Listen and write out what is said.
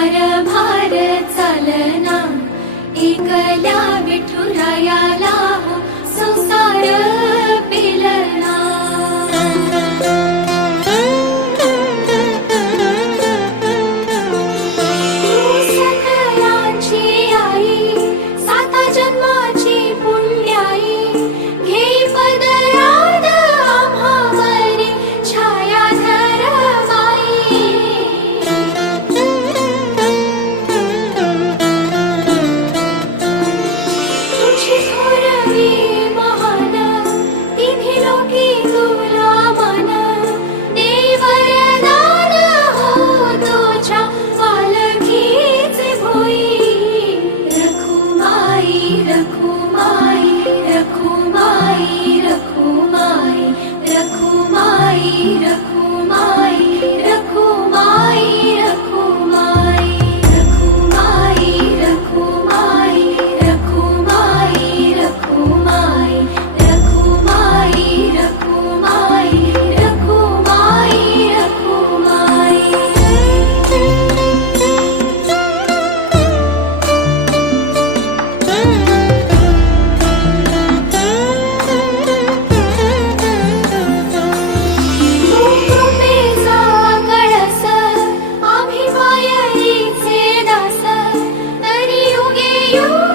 कारभार चालना एकल्या विठुरायाला हो संसार you.